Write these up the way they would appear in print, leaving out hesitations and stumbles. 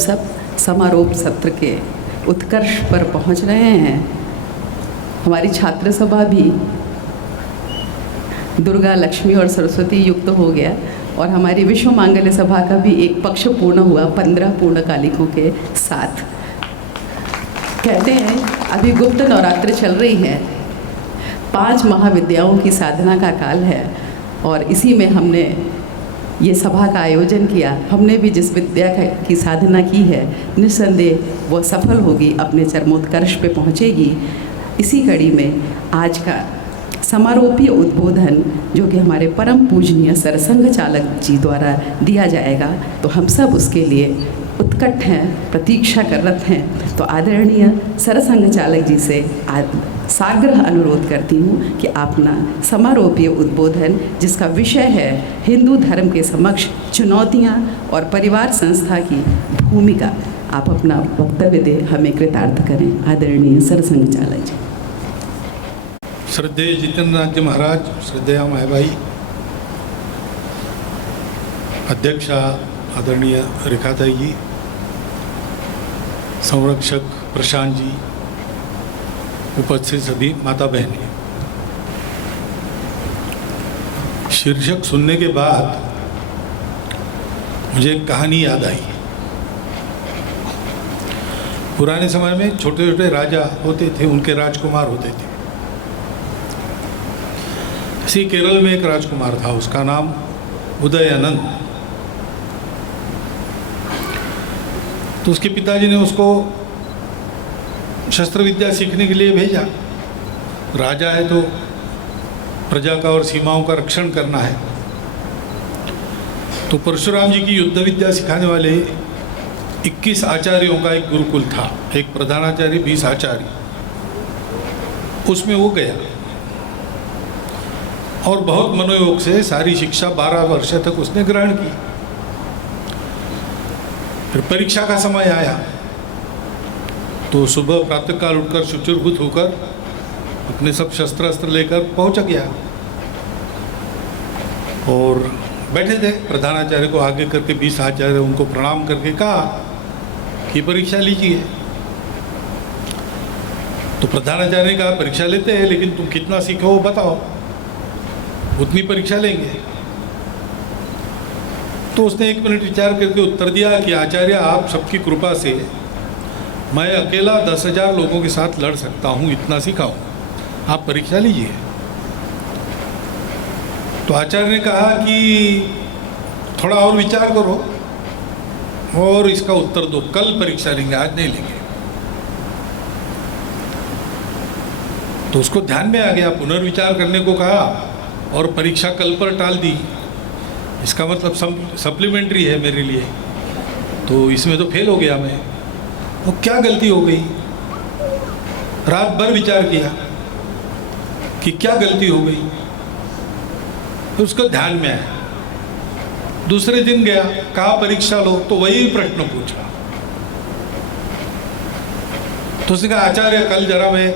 सब समारोह सत्र के उत्कर्ष पर पहुंच रहे हैं। हमारी छात्र सभा भी दुर्गा, लक्ष्मी और सरस्वती युक्त हो गया और हमारी विश्व मांगल्य सभा का भी एक पक्ष पूर्ण हुआ 15 पूर्णकालिकों के साथ। कहते हैं अभी गुप्त नवरात्र चल रही है, 5 महाविद्याओं की साधना का काल है और इसी में हमने ये सभा का आयोजन किया। हमने भी जिस विद्या की साधना की है निस्संदेह वो सफल होगी, अपने चरमोत्कर्ष पे पहुँचेगी। इसी कड़ी में आज का समारोपीय उद्बोधन जो कि हमारे परम पूजनीय सरसंघ चालक जी द्वारा दिया जाएगा, तो हम सब उसके लिए उत्कट हैं, प्रतीक्षा कररत हैं। तो आदरणीय सरसंघ चालक जी से साग्रह अनुरोध करती हूँ कि अपना समारोपीय उद्बोधन, जिसका विषय है हिंदू धर्म के समक्ष चुनौतियाँ और परिवार संस्था की भूमिका, आप अपना वक्तव्य दें, हमें कृतार्थ करें। आदरणीय सरसंघ चालक जी। श्रद्धेय जितेंद्रनाथ जी महाराज, श्रद्धेय मायबाई, अध्यक्षा आदरणीय रेखाताई जी, संरक्षक प्रशांत जी, उपस्थित सभी माता बहनें। शीर्षक सुनने के बाद मुझे एक कहानी याद आई। पुराने समय में छोटे छोटे राजा होते थे, उनके राजकुमार होते थे। इसी केरल में एक राजकुमार था, उसका नाम उदयनंद। तो उसके पिताजी ने उसको शस्त्र विद्या सीखने के लिए भेजा। राजा है तो प्रजा का और सीमाओं का रक्षण करना है। तो परशुराम जी की युद्ध विद्या सिखाने वाले 21 आचार्यों का एक गुरुकुल था, एक प्रधानाचार्य, 20 आचार्य, उसमें वो गया और बहुत मनोयोग से सारी शिक्षा 12 वर्ष तक उसने ग्रहण की। फिर परीक्षा का समय आया तो सुबह प्रातःकाल उठकर शुचिर्भूत होकर अपने सब शस्त्र अस्त्र लेकर पहुंच गया और बैठे थे। प्रधानाचार्य को आगे करके 20 आचार्य उनको प्रणाम करके कहा कि परीक्षा लीजिए। तो प्रधानाचार्य ने कहा परीक्षा लेते हैं, लेकिन तुम कितना सीखो वो बताओ, उतनी परीक्षा लेंगे। तो उसने 1 मिनट विचार करके उत्तर दिया कि आचार्य, आप सबकी कृपा से मैं अकेला 10,000 लोगों के साथ लड़ सकता हूँ, इतना सीखा हूँ, आप परीक्षा लीजिए। तो आचार्य ने कहा कि थोड़ा और विचार करो और इसका उत्तर दो, कल परीक्षा लेंगे, आज नहीं लेंगे। तो उसको ध्यान में आ गया, पुनर्विचार करने को कहा और परीक्षा कल पर टाल दी। इसका मतलब सप्लीमेंट्री है मेरे लिए, तो इसमें तो फेल हो गया मैं। तो क्या गलती हो गई? रात भर विचार किया कि क्या गलती हो गई, तो उसको ध्यान में आया। दूसरे दिन गया, कहा परीक्षा लो, तो वही प्रश्न पूछा। तो उसने कहा आचार्य, कल जरा मैं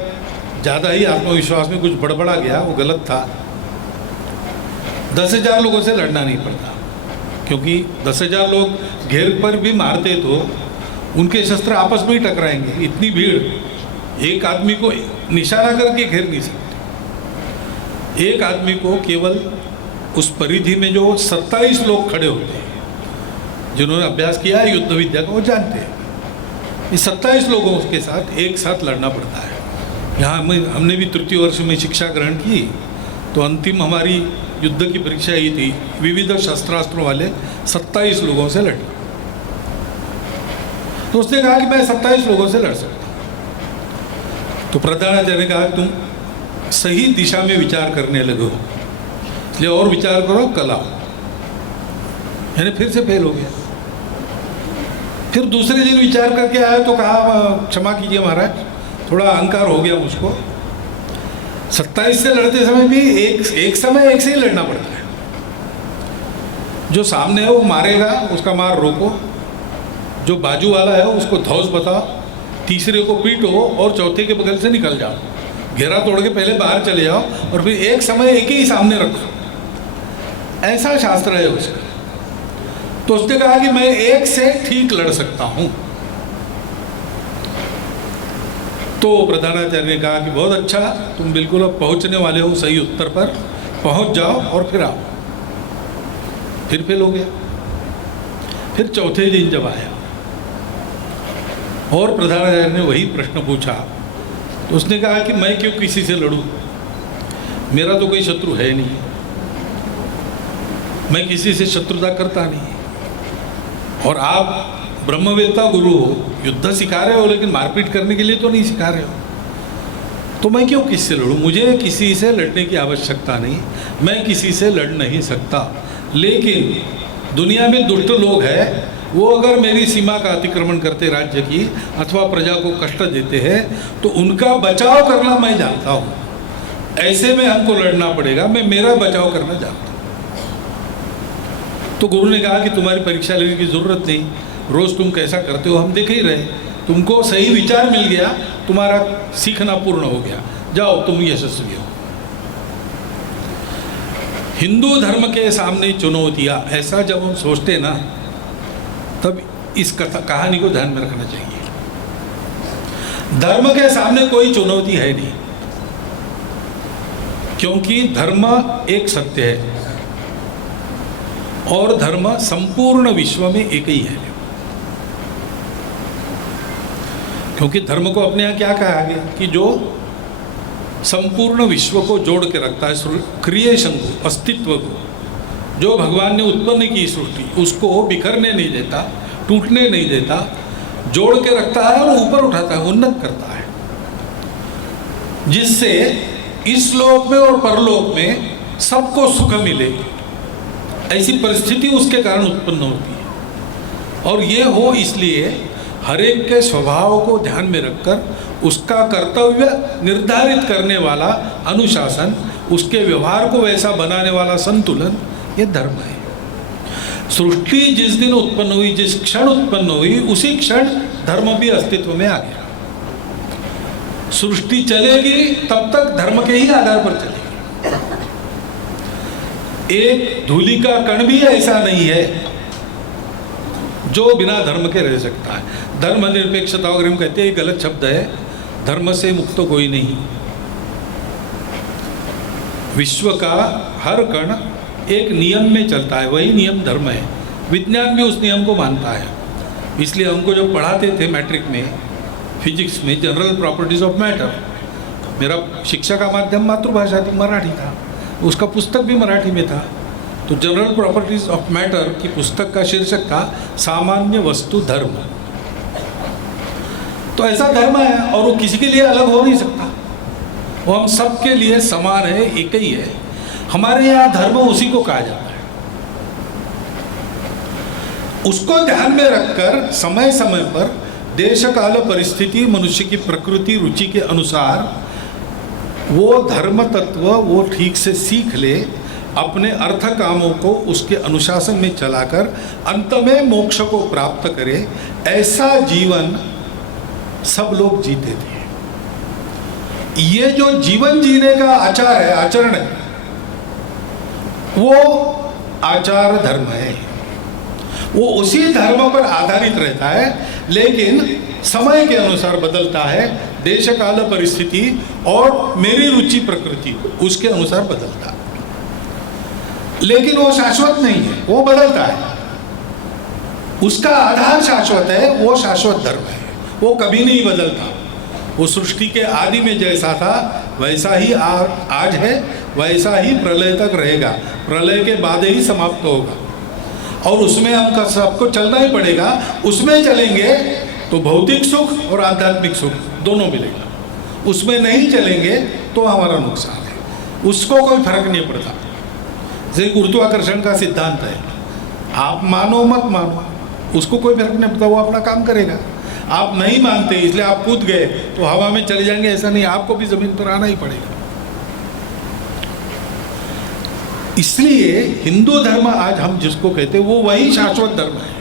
ज़्यादा ही आत्मविश्वास में कुछ बड़बड़ा गया, वो गलत था। 10,000 लोगों से लड़ना नहीं पड़ता, क्योंकि 10,000 लोग घेर पर भी मारते तो उनके शस्त्र आपस में ही टकराएंगे। इतनी भीड़, एक आदमी को निशाना करके घेर नहीं सकते। एक आदमी को केवल उस परिधि में जो 27 लोग खड़े होते हैं, जिन्होंने अभ्यास किया है युद्ध विद्या का, वो जानते हैं। इस 27 लोगों के साथ एक साथ लड़ना पड़ता है। यहाँ हमने भी तृतीय वर्ष में शिक्षा ग्रहण की, तो अंतिम हमारी युद्ध की परीक्षा ही थी, विविध शस्त्रास्त्रों वाले 27 लोगों से लड़ना। तो उसने कहा कि मैं 27 लोगों से लड़ सकता हूँ। तो प्रधानाचार्य ने कहा तुम सही दिशा में विचार करने लगे हो, इसलिए और विचार करो, कल आओ। यानी फिर से फेल हो गया। फिर दूसरे दिन विचार करके आया तो कहा क्षमा कीजिए महाराज, थोड़ा अहंकार हो गया मुझको। 27 से लड़ते समय भी एक समय एक से ही लड़ना पड़ता है। जो सामने है वो मारेगा, उसका मार रोको। जो बाजू वाला है उसको धौस बताओ, तीसरे को पीटो और चौथे के बगल से निकल जाओ। घेरा तोड़ के पहले बाहर चले जाओ और फिर एक समय एक ही सामने रखो। ऐसा शास्त्र है उसका। तो उसने कहा कि मैं एक से ठीक लड़ सकता हूं। तो प्रधानाचार्य ने कहा कि बहुत अच्छा, तुम बिल्कुल अब पहुंचने वाले हो सही उत्तर पर, पहुंच जाओ और फिर आओ। फिर फेल हो गया। फिर चौथे दिन जब आया और प्रधानाचार्य ने वही प्रश्न पूछा, तो उसने कहा कि मैं क्यों किसी से लड़ूं, मेरा तो कोई शत्रु है नहीं, मैं किसी से शत्रुता करता नहीं। और आप ब्रह्मवेत्ता गुरु हो, युद्ध सिखा रहे हो, लेकिन मारपीट करने के लिए तो नहीं सिखा रहे हो, तो मैं क्यों किसी से लड़ूं, मुझे किसी से लड़ने की आवश्यकता नहीं, मैं किसी से लड़ नहीं सकता। लेकिन दुनिया में दुष्ट लोग हैं, वो अगर मेरी सीमा का अतिक्रमण करते राज्य की अथवा प्रजा को कष्ट देते हैं तो उनका बचाव करना मैं जानता हूँ। ऐसे में हमको लड़ना पड़ेगा, मैं मेरा बचाव करना जानता हूँ। तो गुरु ने कहा कि तुम्हारी परीक्षा लेने की जरूरत नहीं, रोज तुम कैसा करते हो हम देख ही रहे, तुमको सही विचार मिल गया, तुम्हारा सीखना पूर्ण हो गया, जाओ तुम यशस्वी हो। हिंदू धर्म के सामने चुनौतियाँ, ऐसा जब हम सोचते ना तब इस कहानी को ध्यान में रखना चाहिए। धर्म के सामने कोई चुनौती है नहीं, क्योंकि धर्म एक सत्य है और धर्म संपूर्ण विश्व में एक ही है। क्योंकि धर्म को अपने यहाँ क्या कहा गया कि जो संपूर्ण विश्व को जोड़ के रखता है, क्रिएशन को, अस्तित्व को, जो भगवान ने उत्पन्न की सृष्टि उसको बिखरने नहीं देता, टूटने नहीं देता, जोड़ के रखता है और ऊपर उठाता है, उन्नत करता है, जिससे इस लोक में और परलोक में सबको सुख मिले। ऐसी परिस्थिति उसके कारण उत्पन्न होती है। और ये हो इसलिए हर एक के स्वभाव को ध्यान में रखकर उसका कर्तव्य निर्धारित करने वाला अनुशासन, उसके व्यवहार को वैसा बनाने वाला संतुलन, ये धर्म है। सृष्टि जिस दिन उत्पन्न हुई, जिस क्षण उत्पन्न हुई, उसी क्षण धर्म भी अस्तित्व में आ गया। सृष्टि चलेगी तब तक धर्म के ही आधार पर चलेगी। एक धूलि का कण भी ऐसा नहीं है जो बिना धर्म के रह सकता है। धर्मनिरपेक्षता अगर हम कहते हैं गलत शब्द है, धर्म से मुक्त तो कोई नहीं। विश्व का हर कण एक नियम में चलता है, वही नियम धर्म है। विज्ञान भी उस नियम को मानता है। इसलिए हमको जो पढ़ाते थे मैट्रिक में, फिजिक्स में, जनरल प्रॉपर्टीज ऑफ मैटर, मेरा शिक्षा का माध्यम मातृभाषा थी, मराठी था, उसका पुस्तक भी मराठी में था। तो जनरल प्रॉपर्टीज ऑफ मैटर की पुस्तक का शीर्षक था सामान्य वस्तु धर्म। तो ऐसा धर्म है और वो किसी के लिए अलग हो नहीं सकता, वो हम सब के लिए समान है, एक ही है। हमारे यहाँ धर्म उसी को कहा जाता है। उसको ध्यान में रखकर समय समय पर देश काल परिस्थिति, मनुष्य की प्रकृति, रुचि के अनुसार वो धर्म तत्व वो ठीक से सीख ले, अपने अर्थ कामों को उसके अनुशासन में चलाकर अंत में मोक्ष को प्राप्त करे। ऐसा जीवन सब लोग जीते थे। ये जो जीवन जीने का आचार है, आचरण है, वो आचार धर्म है। वो उसी धर्म पर आधारित रहता है, लेकिन समय के अनुसार बदलता है, देश काल परिस्थिति और मेरी रुचि प्रकृति उसके अनुसार बदलता है। लेकिन वो शाश्वत नहीं है, वो बदलता है। उसका आधार शाश्वत है, वो शाश्वत धर्म है, वो कभी नहीं बदलता। वो सृष्टि के आदि में जैसा था वैसा ही आज है, वैसा ही प्रलय तक रहेगा। प्रलय के बाद ही समाप्त होगा और उसमें हम सबको चलना ही पड़ेगा। उसमें चलेंगे तो भौतिक सुख और आध्यात्मिक सुख दोनों मिलेगा, उसमें नहीं चलेंगे तो हमारा नुकसान है। उसको कोई फर्क नहीं पड़ता। जैसे गुरुत्वाकर्षण का सिद्धांत है, आप मानो मत मानो, उसको कोई फर्क नहीं पड़ता, वो अपना काम करेगा। आप नहीं मानते इसलिए आप कूद गए तो हवा में चले जाएंगे, ऐसा नहीं, आपको भी जमीन पर आना ही पड़ेगा। इसलिए हिंदू धर्म आज हम जिसको कहते हैं वो वही शाश्वत धर्म है,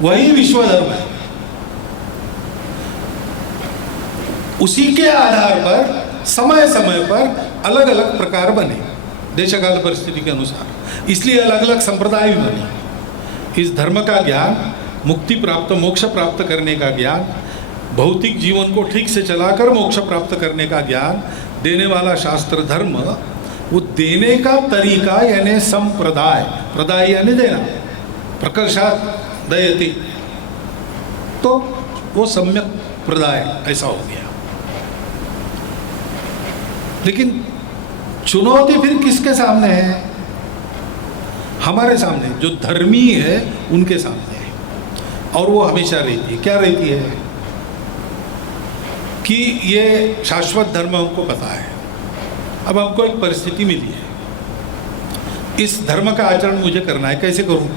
वही विश्व धर्म है। उसी के आधार पर समय समय पर अलग अलग प्रकार बने, देश काल परिस्थिति के अनुसार। इसलिए अलग अलग संप्रदाय भी बने, इस धर्म का ज्ञान, मुक्ति प्राप्त, मोक्ष प्राप्त करने का ज्ञान, भौतिक जीवन को ठीक से चलाकर मोक्ष प्राप्त करने का ज्ञान देने वाला शास्त्र धर्म, वो देने का तरीका यानी संप्रदाय, प्रदाय यानी देना, प्रकर्षात् दयति, तो वो सम्यक प्रदाय ऐसा हो गया। लेकिन चुनौती फिर किसके सामने है? हमारे सामने, जो धर्मी है उनके सामने है। और वो हमेशा रहती है। क्या रहती है? कि ये शाश्वत धर्म हमको पता है, अब हमको एक परिस्थिति मिली है, इस धर्म का आचरण मुझे करना है, कैसे करूं?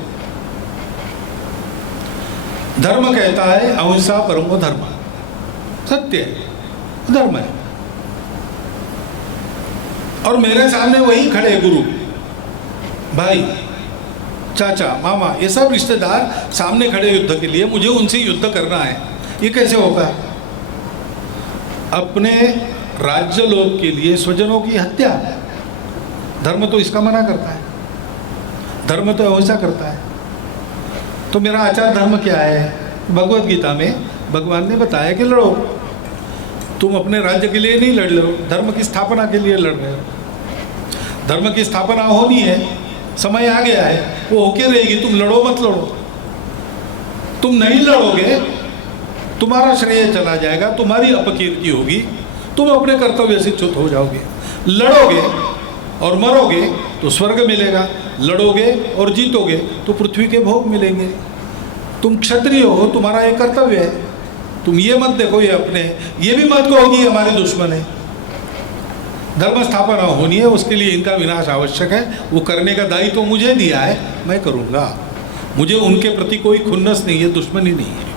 धर्म कहता है अहिंसा परमो धर्म, सत्य है, धर्म है। और मेरे सामने वही खड़े गुरु, भाई, चाचा, मामा, ये सब रिश्तेदार सामने खड़े युद्ध के लिए, मुझे उनसे युद्ध करना है। ये कैसे होगा? अपने राज्य लोग के लिए स्वजनों की हत्या, धर्म तो इसका मना करता है, धर्म तो अहिंसा करता है। तो मेरा आचार धर्म क्या है? भगवत गीता में भगवान ने बताया कि लड़ो, तुम अपने राज्य के लिए नहीं लड़ रहे हो, धर्म की स्थापना के लिए लड़ रहे हो। धर्म की स्थापना होनी है, समय आ गया है, वो होके रहेगी, तुम लड़ो मत लड़ो। तुम नहीं लड़ोगे, तुम्हारा श्रेय चला जाएगा, तुम्हारी अपकीर्ति होगी, तुम अपने कर्तव्य से च्युत हो जाओगे। लड़ोगे और मरोगे तो स्वर्ग मिलेगा, लड़ोगे और जीतोगे तो पृथ्वी के भोग मिलेंगे। तुम क्षत्रिय हो, तुम्हारा एक कर्तव्य है, तुम ये मत देखो ये अपने, ये भी मत कहो कि हमारे दुश्मन है। धर्म स्थापना होनी है, उसके लिए इनका विनाश आवश्यक है, वो करने का दायित्व तो मुझे दिया है, मैं करूँगा। मुझे उनके प्रति कोई खुन्नस नहीं है, दुश्मनी नहीं है,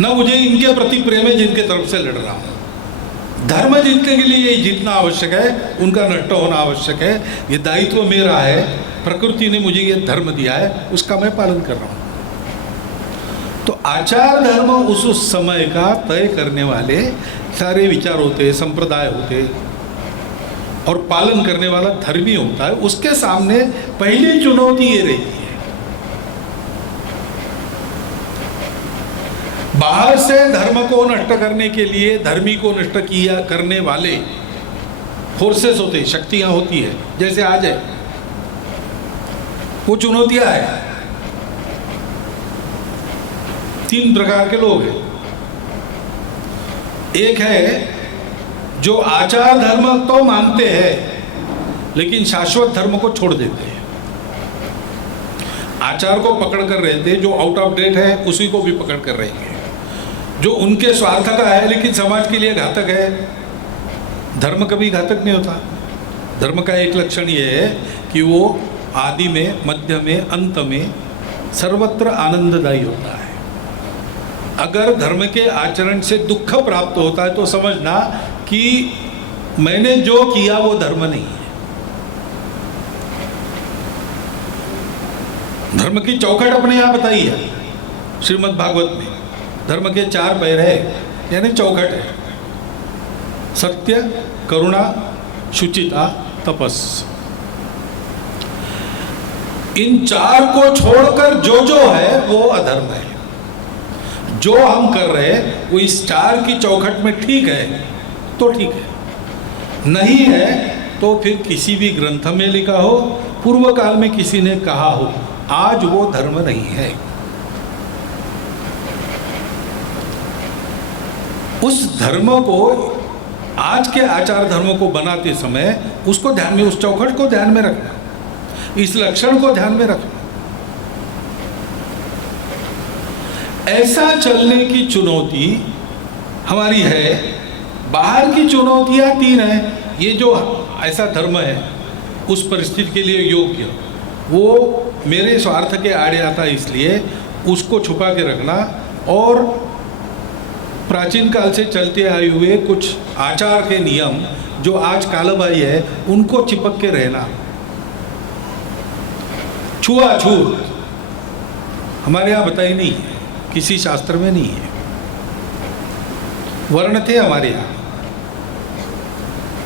ना मुझे इनके प्रति प्रेम है जिनके तरफ से लड़ रहा हूँ। धर्म जीतने के लिए जीतना आवश्यक है, उनका नष्ट होना आवश्यक है, ये दायित्व मेरा है, प्रकृति ने मुझे ये धर्म दिया है, उसका मैं पालन कर रहा हूँ। तो आचार धर्म उस समय का तय करने वाले सारे विचार होते, संप्रदाय होते, और पालन करने वाला धर्मी होता है। उसके सामने पहली चुनौती ये रहती है, बाहर से धर्म को नष्ट करने के लिए, धर्मी को नष्ट किया करने वाले फोर्सेस होते, शक्तियां होती है, जैसे आज है, वो चुनौतियां है। 3 प्रकार के लोग हैं। एक है जो आचार धर्म तो मानते हैं लेकिन शाश्वत धर्म को छोड़ देते हैं, आचार को पकड़ कर रहते, जो आउट ऑफ डेट है उसी को भी पकड़ कर रहेंगे, जो उनके स्वार्थ का है लेकिन समाज के लिए घातक है। धर्म कभी घातक नहीं होता। धर्म का एक लक्षण ये है कि वो आदि में, मध्य में, अंत में सर्वत्र आनंददायी होता है। अगर धर्म के आचरण से दुख प्राप्त होता है तो समझना कि मैंने जो किया वो धर्म नहीं है। धर्म की चौखट अपने यहाँ बताई है श्रीमद् भागवत में। धर्म के 4 पैर है, यानी चौखट है, सत्य, करुणा, शुचिता, तपस। इन 4 को छोड़कर जो है वो अधर्म है। जो हम कर रहे हैं वो इस 4 की चौखट में ठीक है तो ठीक है, नहीं है तो फिर किसी भी ग्रंथ में लिखा हो, पूर्व काल में किसी ने कहा हो, आज वो धर्म नहीं है। उस धर्म को, आज के आचार धर्म को बनाते समय उसको ध्यान में, उस चौखट को ध्यान में रखना, इस लक्षण को ध्यान में रखना। ऐसा चलने की चुनौती हमारी है। बाहर की चुनौतियां 3 हैं। ये जो ऐसा धर्म है उस परिस्थिति के लिए योग्य, वो मेरे स्वार्थ के आड़े आता है, इसलिए उसको छुपा के रखना, और प्राचीन काल से चलते आए हुए कुछ आचार के नियम जो आज कालबाई है उनको चिपक के रहना। छुआछूत हमारे यहाँ बताई नहीं है, किसी शास्त्र में नहीं है। वर्ण थे हमारे यहाँ,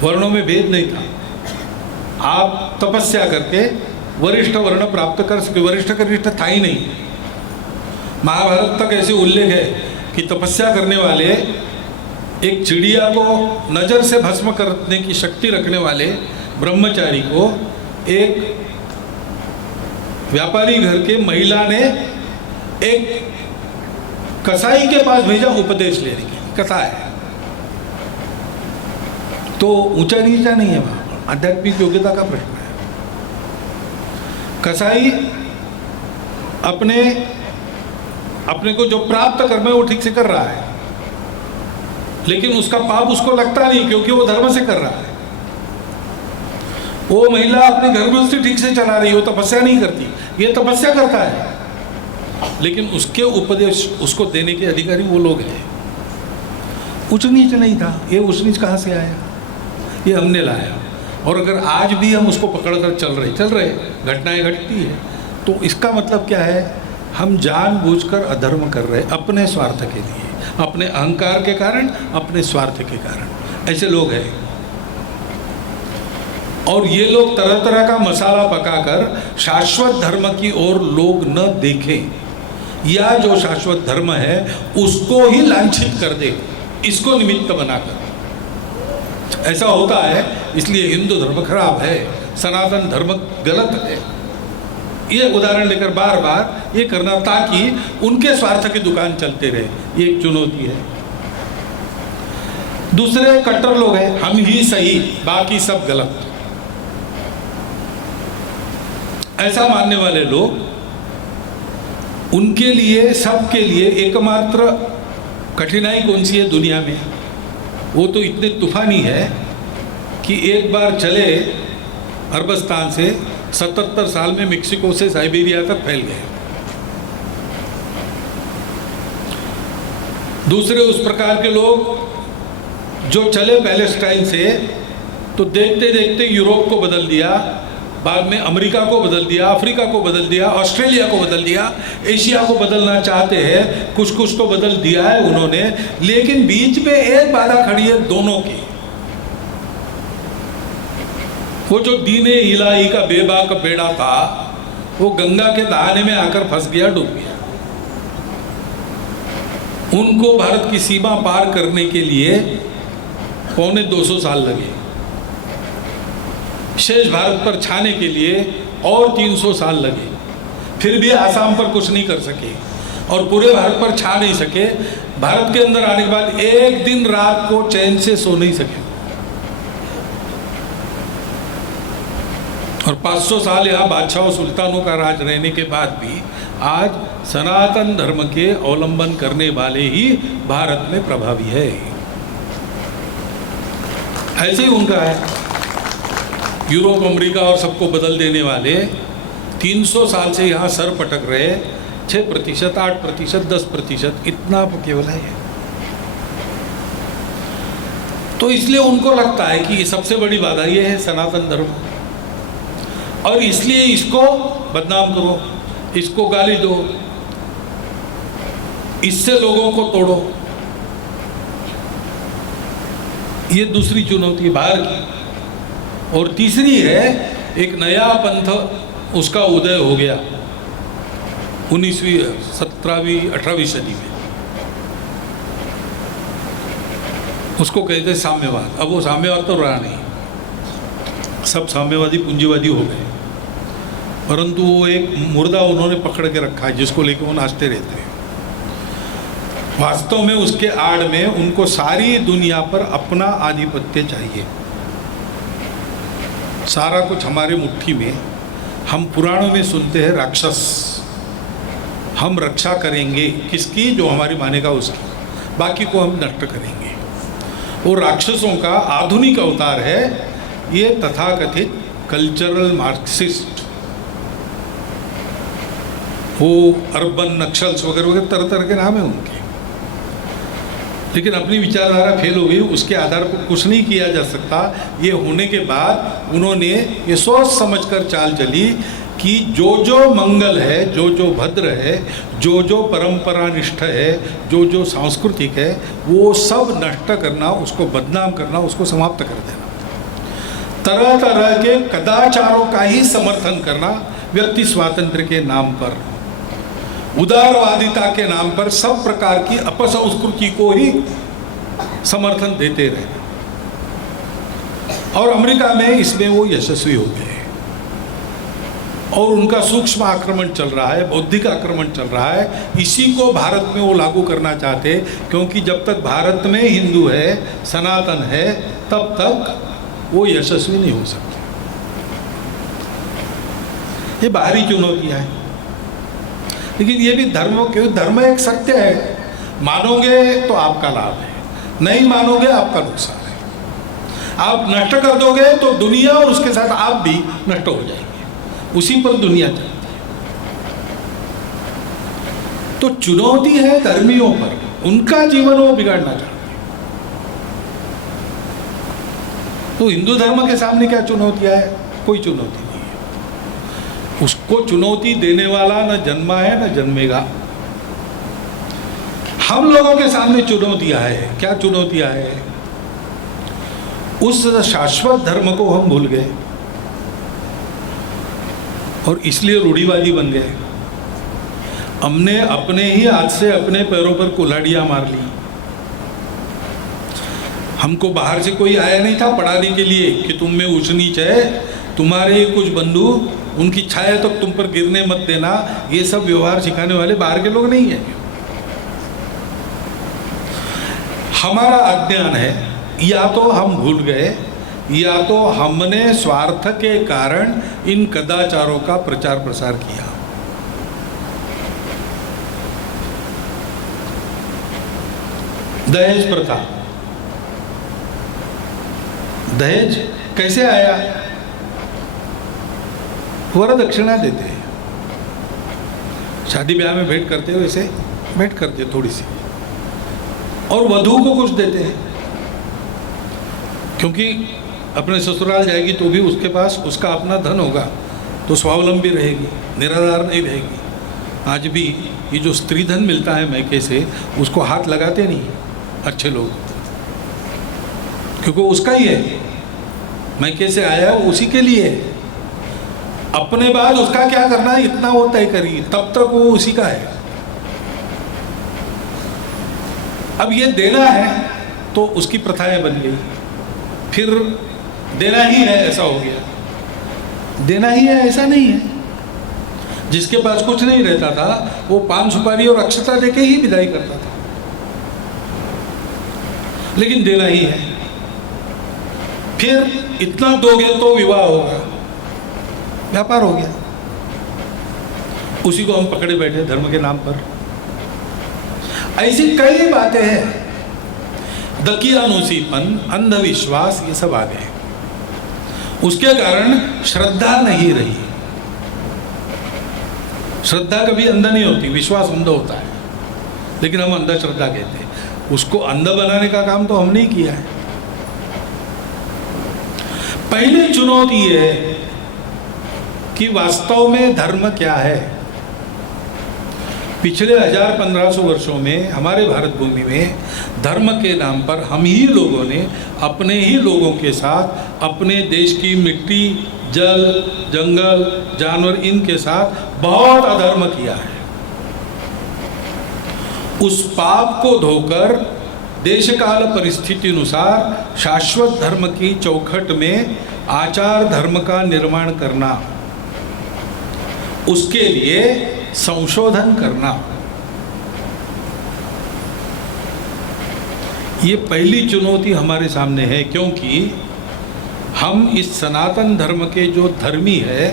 वर्णों में भेद नहीं था। आप तपस्या करके वरिष्ठ वर्ण प्राप्त कर सके। वरिष्ठ कनिष्ठ था ही नहीं। महाभारत तक ऐसे उल्लेख है कि तपस्या करने वाले एक चिड़िया को नजर से भस्म करने की शक्ति रखने वाले ब्रह्मचारी को एक व्यापारी घर के महिला ने एक कसाई के पास भेजा उपदेश लेने की। कथा है तो ऊंचा नीचा नहीं है, वहां आध्यात्मिक योग्यता का प्रश्न है। कसाई अपने को जो प्राप्त कर्म है वो ठीक से कर रहा है, लेकिन उसका पाप उसको लगता नहीं क्योंकि वो धर्म से कर रहा है। वो महिला अपने घर में उससे ठीक से चला रही है, वो तपस्या नहीं करती, ये तपस्या करता है, लेकिन उसके उपदेश उसको देने के अधिकारी वो लोग हैं। उच्च नीच नहीं था, ये उच्च नीच कहाँ से आया? ये हमने लाया। और अगर आज भी हम उसको पकड़कर चल रहे घटनाएं घटती है, तो इसका मतलब क्या है? हम जानबूझकर अधर्म कर रहे अपने स्वार्थ के लिए, अपने अहंकार के कारण, अपने स्वार्थ के कारण। ऐसे लोग हैं। और ये लोग तरह तरह का मसाला पकाकर शाश्वत धर्म की ओर लोग न देखें, या जो शाश्वत धर्म है उसको ही लांछित कर दे, इसको निमित्त बनाकर। ऐसा होता है, इसलिए हिंदू धर्म खराब है, सनातन धर्म गलत है। ये उदाहरण लेकर बार बार ये करना ताकि उनके स्वार्थ की दुकान चलते रहे, ये एक चुनौती है। दूसरे कट्टर लोग हैं, हम ही सही बाकी सब गलत। ऐसा मानने वाले लोग, उनके लिए, सबके लिए एकमात्र कठिनाई कौन सी है दुनिया में? वो तो इतने तूफानी है कि एक बार चले अरबस्तान से 77 साल में मेक्सिको से साइबेरिया तक फैल गए। दूसरे उस प्रकार के लोग जो चले पैलेस्टाइन से, तो देखते देखते यूरोप को बदल दिया, बाद में अमेरिका को बदल दिया, अफ्रीका को बदल दिया, ऑस्ट्रेलिया को बदल दिया, एशिया को बदलना चाहते हैं। कुछ कुछ तो बदल दिया है उन्होंने, लेकिन बीच में एक बाधा खड़ी है दोनों की। वो जो दीने इलाही का बेबाक बेड़ा था, वो गंगा के दहाने में आकर फंस गया, डूब गया। उनको भारत की सीमा पार करने के लिए 250 साल लगे। शेष भारत पर छाने के लिए और 300 साल लगे, फिर भी आसाम पर कुछ नहीं कर सके और पूरे भारत पर छा नहीं सके। भारत के अंदर आने के बाद एक दिन रात को चैन से सो नहीं सके। और 500 साल यहाँ बादशाहों सुल्तानों का राज रहने के बाद भी आज सनातन धर्म के अवलंबन करने वाले ही भारत में प्रभावी है। ऐसे ही उनका है। यूरोप, अमेरिका और सबको बदल देने वाले 300 साल से यहाँ सर पटक रहे 6%, 8%, 10%, इतना केवल है। तो इसलिए उनको लगता है कि ये सबसे बड़ी बाधा ये है सनातन धर्म, और इसलिए इसको बदनाम करो, इसको गाली दो, इससे लोगों को तोड़ो। ये दूसरी चुनौती बाहर की। और तीसरी है, एक नया पंथ उसका उदय हो गया 19वीं, 17वीं, 18वीं सदी में। उसको कहते हैं साम्यवाद। अब वो साम्यवाद तो रहा नहीं, सब साम्यवादी पूंजीवादी हो गए, परंतु वो एक मुर्दा उन्होंने पकड़ के रखा है जिसको लेकर वो नाचते रहते हैं। वास्तव में उसके आड़ में उनको सारी दुनिया पर अपना आधिपत्य चाहिए। सारा कुछ हमारे मुट्ठी में। हम पुराणों में सुनते हैं राक्षस, हम रक्षा करेंगे किसकी? जो हमारी मानेगा उसकी, बाकी को हम नष्ट करेंगे। वो राक्षसों का आधुनिक अवतार है ये तथाकथित कल्चरल मार्क्सिस्ट। वो अर्बन नक्सल्स वगैरह वगैरह तरह तरह के नाम है उनके, लेकिन अपनी विचारधारा फेल हो गई। उसके आधार पर कुछ नहीं किया जा सकता। ये होने के बाद उन्होंने ये सोच समझकर चाल चली कि जो जो मंगल है, जो जो भद्र है, जो जो परंपरानिष्ठ है, जो जो सांस्कृतिक है, वो सब नष्ट करना, उसको बदनाम करना, उसको समाप्त कर देना। तरह तरह के कदाचारों का ही समर्थन करना, व्यक्ति स्वातंत्र्य के नाम पर, उदारवादिता के नाम पर सब प्रकार की अपसंस्कृति को ही समर्थन देते रहे। और अमेरिका में इसमें वो यशस्वी हो गए और उनका सूक्ष्म आक्रमण चल रहा है, बौद्धिक आक्रमण चल रहा है। इसी को भारत में वो लागू करना चाहते, क्योंकि जब तक भारत में हिंदू है, सनातन है, तब तक वो यशस्वी नहीं हो सकते। ये बाहरी चुनौतियां हैं, लेकिन ये भी धर्म एक सत्य है। मानोगे तो आपका लाभ है, नहीं मानोगे आपका नुकसान है। आप नष्ट कर दोगे तो दुनिया और उसके साथ आप भी नष्ट हो जाएंगे। उसी पर दुनिया चलती है। तो चुनौती है धर्मियों पर, उनका जीवन वो बिगाड़ना चाहते हैं। तो हिंदू धर्म के सामने क्या चुनौतियां है? कोई चुनौती नहीं है। उसको चुनौती देने वाला न जन्मा है न जन्मेगा। हम लोगों के सामने चुनौतियां है। क्या चुनौतियां है? उस शाश्वत धर्म को हम भूल गए और इसलिए रूढ़िवादी बन गए। हमने अपने ही हाथ से अपने पैरों पर कुल्हाड़ियां मार ली। हमको बाहर से कोई आया नहीं था पढ़ाने के लिए कि तुम में ऊंच नीच है, तुम्हारे कुछ बंधु, उनकी छाया तो तुम पर गिरने मत देना। ये सब व्यवहार सिखाने वाले बाहर के लोग नहीं हैं। हमारा अज्ञान है, या तो हम भूल गए या तो हमने स्वार्थ के कारण इन कदाचारों का प्रचार प्रसार किया। दहेज प्रथा, दहेज कैसे आया? वरदक्षिणा देते हैं, शादी ब्याह में भेंट करते हो, वैसे भेंट करते थोड़ी सी, और वधू को कुछ देते हैं, क्योंकि अपने ससुराल जाएगी तो भी उसके पास उसका अपना धन होगा, तो स्वावलंबी रहेगी, निराधार नहीं रहेगी। आज भी ये जो स्त्री धन मिलता है मैके से, उसको हाथ लगाते नहीं अच्छे लोग, क्योंकि उसका ही है, मैके से आया वो उसी के लिए है। अपने बाद उसका क्या करना है इतना वो तय करिए, तब तक वो उसी का है। अब ये देना है तो उसकी प्रथाएं बन गई, फिर देना ही है ऐसा हो गया। देना ही है ऐसा नहीं है। जिसके पास कुछ नहीं रहता था वो पान सुपारी और अक्षता देके ही विदाई करता था, लेकिन देना ही है। फिर इतना दोगे तो विवाह होगा, व्यापार हो गया। उसी को हम पकड़े बैठे धर्म के नाम पर। ऐसी कई बातें हैं, दकियानूसीपन, अंधविश्वास, ये सब आ गए। उसके कारण श्रद्धा नहीं रही। श्रद्धा कभी अंधा नहीं होती, विश्वास अंधा होता है, लेकिन हम अंधश्रद्धा कहते हैं। उसको अंधा बनाने का काम तो हमने ही किया है। पहली चुनौती है कि वास्तव में धर्म क्या है। पिछले 1000-1500 वर्षों में हमारे भारत भूमि में धर्म के नाम पर हम ही लोगों ने अपने ही लोगों के साथ अपने देश की मिट्टी, जल, जंगल, जानवर, इनके साथ बहुत अधर्म किया है। उस पाप को धोकर देश काल परिस्थिति अनुसार शाश्वत धर्म की चौखट में आचार धर्म का निर्माण करना, उसके लिए संशोधन करना, ये पहली चुनौती हमारे सामने है। क्योंकि हम इस सनातन धर्म के जो धर्मी है,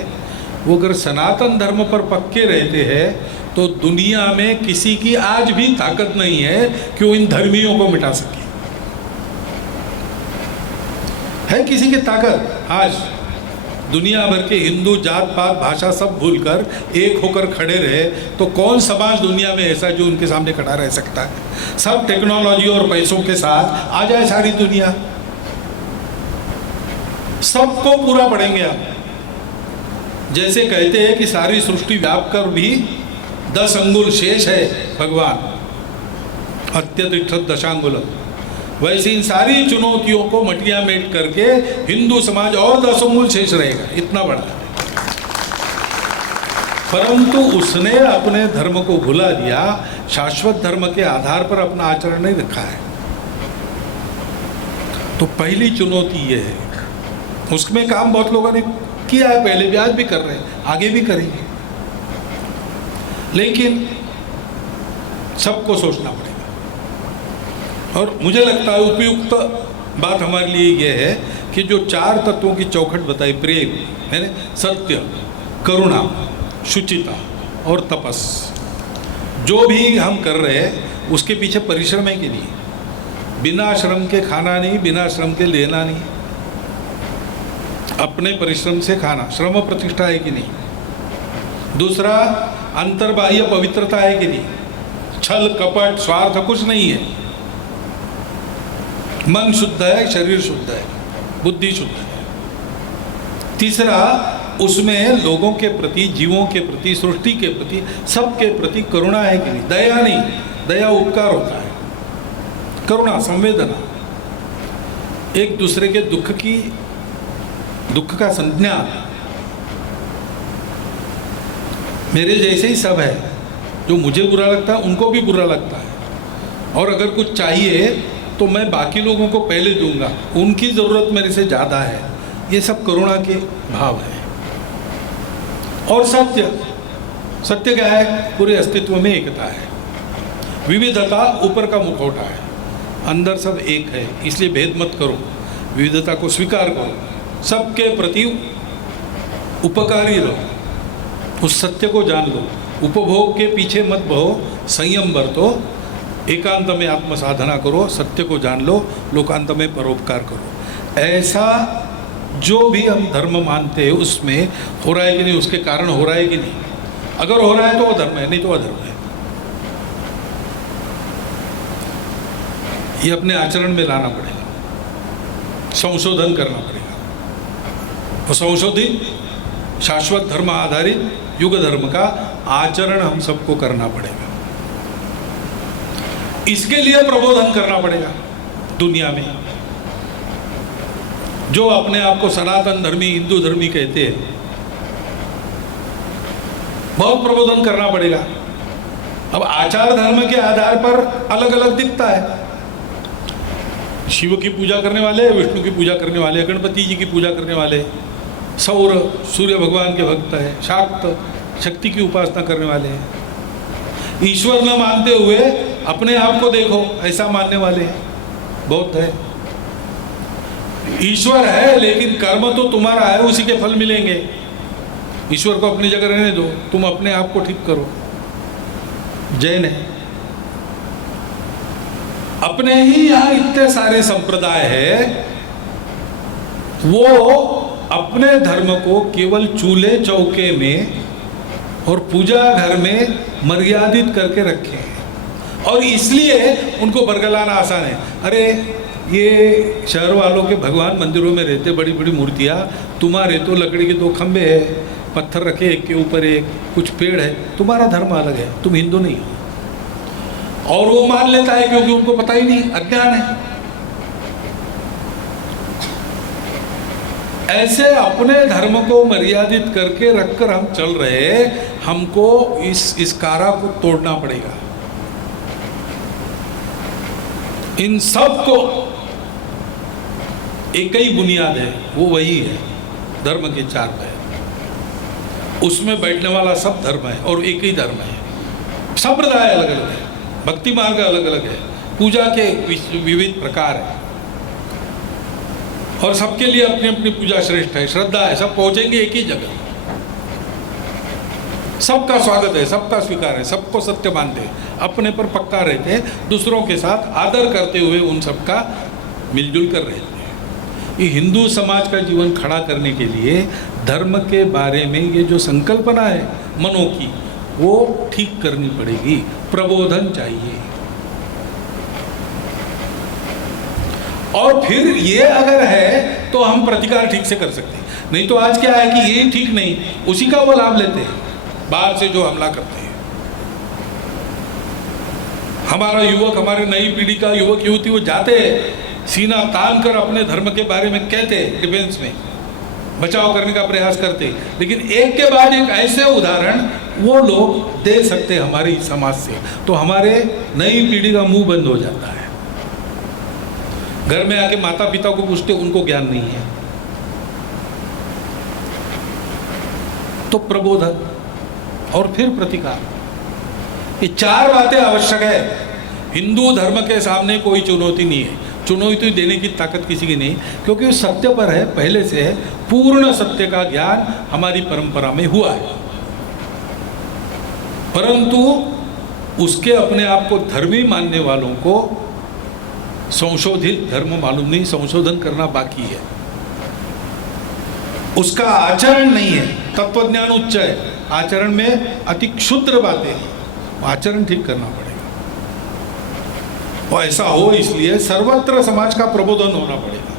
वो अगर सनातन धर्म पर पक्के रहते हैं तो दुनिया में किसी की आज भी ताकत नहीं है कि वो इन धर्मियों को मिटा सके। है किसी की ताकत? आज दुनिया भर के हिंदू जात पात भाषा सब भूलकर एक होकर खड़े रहे तो कौन समाज दुनिया में ऐसा जो उनके सामने खड़ा रह सकता है? सब टेक्नोलॉजी और पैसों के साथ आ जाए सारी दुनिया, सबको पूरा पड़ेंगे आप। जैसे कहते हैं कि सारी सृष्टि व्याप कर भी 10 अंगुल शेष है भगवान, अत्यतिष्ठत दशांगुलम। वैसे इन सारी चुनौतियों को मटिया मेट करके हिंदू समाज और दशमूल शेष रहेगा, इतना बड़ा है। परंतु उसने अपने धर्म को भुला दिया, शाश्वत धर्म के आधार पर अपना आचरण नहीं रखा है। तो पहली चुनौती ये है। उसमें काम बहुत लोगों ने किया है, पहले भी, आज भी कर रहे हैं, आगे भी करेंगे, लेकिन सबको सोचना पड़ेगा। और मुझे लगता है उपयुक्त बात हमारे लिए यह है कि जो 4 तत्वों की चौखट बताई, प्रेम है, सत्य, करुणा, शुचिता और तपस, जो भी हम कर रहे हैं उसके पीछे परिश्रम है कि नहीं। बिना श्रम के खाना नहीं, बिना श्रम के लेना नहीं, अपने परिश्रम से खाना, श्रम प्रतिष्ठा है कि नहीं। दूसरा, अंतर्बाह्य पवित्रता है कि नहीं, छल कपट स्वार्थ कुछ नहीं है, मन शुद्ध है, शरीर शुद्ध है, बुद्धि शुद्ध है। तीसरा, उसमें लोगों के प्रति, जीवों के प्रति, सृष्टि के प्रति, सबके प्रति करुणा है कि नहीं। दया नहीं, दया उपकार होता है, करुणा संवेदना, एक दूसरे के दुख का संज्ञान। मेरे जैसे ही सब है, जो मुझे बुरा लगता है उनको भी बुरा लगता है, और अगर कुछ चाहिए तो मैं बाकी लोगों को पहले दूंगा, उनकी ज़रूरत मेरे से ज़्यादा है। ये सब करुणा के भाव है। और सत्य क्या है? पूरे अस्तित्व में एकता है। विविधता ऊपर का मुखौटा है, अंदर सब एक है, इसलिए भेद मत करो, विविधता को स्वीकार करो, सबके प्रति उपकारी रहो, उस सत्य को जान लो, उपभोग के पीछे मत बहो, संयम बरतो, एकांत में आत्म साधना करो, सत्य को जान लो, लोकांत में परोपकार करो। ऐसा जो भी हम धर्म मानते हैं उसमें हो रहा है कि नहीं, उसके कारण हो रहा है कि नहीं। अगर हो रहा है तो वो धर्म है, नहीं तो अधर्म है। ये अपने आचरण में लाना पड़ेगा, संशोधन करना पड़ेगा। और संशोधित शाश्वत धर्म आधारित युग धर्म का आचरण हम सबको करना पड़ेगा। इसके लिए प्रबोधन करना पड़ेगा दुनिया में। जो अपने आप को सनातन धर्मी, हिंदू धर्मी कहते हैं, बहुत प्रबोधन करना पड़ेगा। अब आचार धर्म के आधार पर अलग अलग दिखता है। शिव की पूजा करने वाले, विष्णु की पूजा करने वाले, गणपति जी की पूजा करने वाले, सौर सूर्य भगवान के भक्त है, शाक्त शक्ति की उपासना करने वाले हैं। ईश्वर न मानते हुए अपने आप को देखो ऐसा मानने वाले बहुत है। ईश्वर है लेकिन कर्म तो तुम्हारा है, उसी के फल मिलेंगे। ईश्वर को अपनी जगह रहने दो, तुम अपने आप को ठीक करो। जैन है, अपने ही यहाँ इतने सारे संप्रदाय है, वो अपने धर्म को केवल चूल्हे चौके में और पूजा घर में मर्यादित करके रखे हैं, और इसलिए उनको बरगलाना आसान है। अरे ये शहर वालों के भगवान मंदिरों में रहते, बड़ी बड़ी मूर्तियाँ, तुम्हारे तो लकड़ी के 2 खंबे हैं, पत्थर रखे एक के ऊपर एक, कुछ पेड़ है, तुम्हारा धर्म अलग है, तुम हिंदू नहीं हो। और वो मान लेता है क्योंकि उनको पता ही नहीं, अज्ञान है। ऐसे अपने धर्म को मर्यादित करके रखकर हम चल रहे, हमको इस कारा को तोड़ना पड़ेगा। इन सब को एक ही बुनियाद है, वो वही है, धर्म के 4 पैर। उसमें बैठने वाला सब धर्म है और एक ही धर्म है। संप्रदाय अलग अलग है, भक्ति मार्ग अलग अलग है, पूजा के विविध प्रकार है, और सबके लिए अपनी अपनी पूजा श्रेष्ठ है, श्रद्धा है, सब पहुंचेंगे एक ही जगह। सबका स्वागत है, सबका स्वीकार है, सबको सत्य मानते हैं, अपने पर पक्का रहते हैं, दूसरों के साथ आदर करते हुए उन सबका मिलजुल कर रहते हैं। ये हिंदू समाज का जीवन खड़ा करने के लिए धर्म के बारे में ये जो संकल्पना है मनों की, वो ठीक करनी पड़ेगी। प्रबोधन चाहिए। और फिर ये अगर है तो हम प्रतिकार ठीक से कर सकते हैं। नहीं तो आज क्या है कि ये ठीक नहीं, उसी का वो लाभ लेते हैं बाहर से जो हमला करते हैं। हमारा युवक, हमारे नई पीढ़ी का युवक युवती वो जाते सीना तान कर अपने धर्म के बारे में कहते, डिफेंस में बचाव करने का प्रयास करते, लेकिन एक के बाद एक ऐसे उदाहरण वो लोग दे सकते हमारी समाज से, तो हमारे नई पीढ़ी का मुंह बंद हो जाता है। घर में आके माता पिता को पूछते, उनको ज्ञान नहीं है। तो प्रबोधन और फिर प्रतिकार, ये चार बातें आवश्यक है। हिंदू धर्म के सामने कोई चुनौती नहीं है, चुनौती देने की ताकत किसी की नहीं, क्योंकि वो सत्य पर है, पहले से है। पूर्ण सत्य का ज्ञान हमारी परंपरा में हुआ है, परंतु उसके अपने आप को धर्मी मानने वालों को संशोधित धर्म मालूम नहीं, संशोधन करना बाकी है। उसका आचरण नहीं है। तत्वज्ञान उच्च है, आचरण में अति क्षुद्र बातें हैं, आचरण ठीक करना पड़ेगा। और ऐसा हो इसलिए सर्वत्र समाज का प्रबोधन होना पड़ेगा,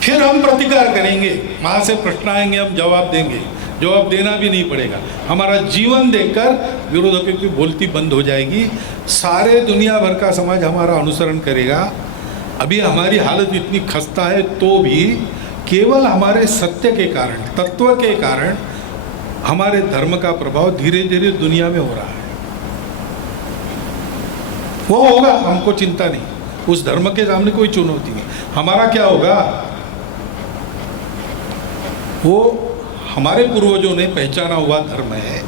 फिर हम प्रतिकार करेंगे। वहां से प्रश्न आएंगे, हम जवाब देंगे, जवाब देना भी नहीं पड़ेगा। हमारा जीवन देखकर विरोधकों की बोलती बंद हो जाएगी, सारे दुनिया भर का समाज हमारा अनुसरण करेगा। अभी हमारी हालत इतनी खस्ता है तो भी केवल हमारे सत्य के कारण, तत्व के कारण हमारे धर्म का प्रभाव धीरे धीरे दुनिया में हो रहा है। वो होगा, हमको चिंता नहीं, उस धर्म के सामने कोई चुनौती नहीं। हमारा क्या होगा, वो हमारे पूर्वजों ने पहचाना हुआ धर्म है,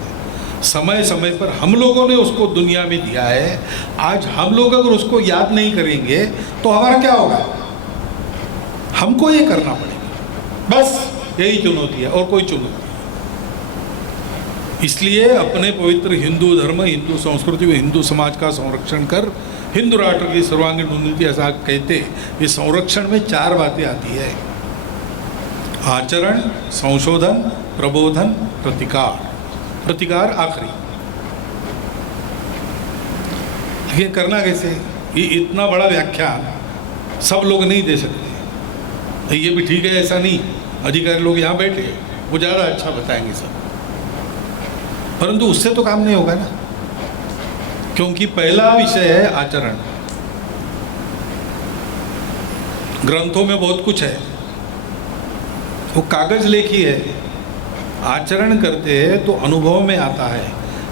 समय समय पर हम लोगों ने उसको दुनिया में दिया है। आज हम लोग अगर उसको याद नहीं करेंगे तो हमारा क्या होगा, हमको ये करना पड़ेगा। बस यही चुनौती है, और कोई चुनौती नहीं। इसलिए अपने पवित्र हिंदू धर्म, हिंदू संस्कृति व हिंदू समाज का संरक्षण कर हिंदू राष्ट्र की सर्वांगीण उन्नति, ऐसा कहते। इस संरक्षण में चार बातें आती है: आचरण, संशोधन, प्रबोधन, प्रतिकार। प्रतिकार आखिरी। ये करना कैसे, ये इतना बड़ा व्याख्यान सब लोग नहीं दे सकते। ये भी ठीक है, ऐसा नहीं, अधिकारी लोग यहाँ बैठे, वो ज़्यादा अच्छा बताएंगे सब, परंतु उससे तो काम नहीं होगा ना, क्योंकि पहला विषय है आचरण। ग्रंथों में बहुत कुछ है, वो कागज लेखी है, आचरण करते हैं तो अनुभव में आता है,